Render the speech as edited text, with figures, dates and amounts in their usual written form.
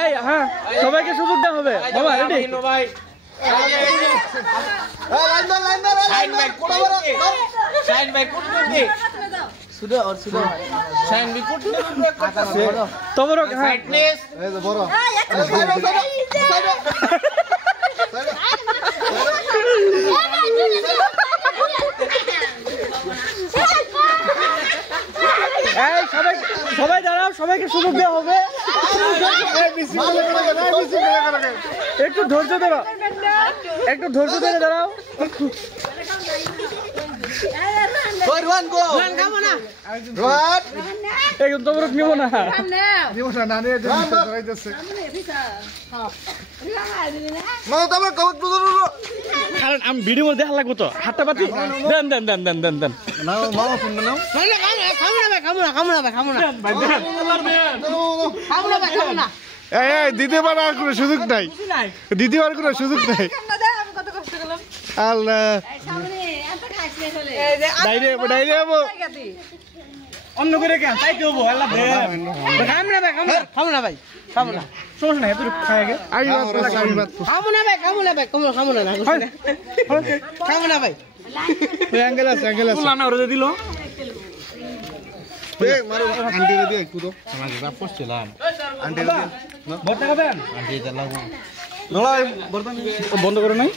এই হ্যাঁ সবাইকে সুযোগ দেওয়া হবে বাবা রেডি ভাই শাইন ভাই কোট করবে सुनो और सुनो शाइन भी कुछ नहीं तो बरो फाइटनेस ए तो बरो এই সবাই দাঁড়াও সবাইকে সুযোগ দেওয়া হবে একটু ধৈর্য ধরো একটু ধৈর্য ধরে দাঁড়াও Rohan go. Rohan kamu na. Rohan. একদম তো বড় নিব না নিব না নানি যে ধরাইতেছে মা তোমার কত কারণ আমি ভিডিও মধ্যে দেখা লাগবো তো হাতটা পাতি দেন দেন দেন দেন দেন দেন নাও মামা ফোন নাও Kamu na. এই দ্বিতীয়বার আর কোনো সুযোগ নাই দ্বিতীয়বার কোনো সুযোগ নাই আল্লাহ ডাইরে ডাইরে আবো অন্য করে কেন তাই কি হবো আল্লাহ Kamu na bhai. Kamu na. সমস্যা নাই তুই খায় গে I Baat Kamu na bhai. Kamu na na. Kamu na bhai. ওই অ্যাঙ্গেল আছে তুলা না ওরে দিল এ মারো আন্টি রে দিয়ে একটু তো আমাকে বাপ করছিলাম আন্টি রে দিয়ে বড় টাকা দেন আন্টি চালাবো নলা বন্ধ করে নাই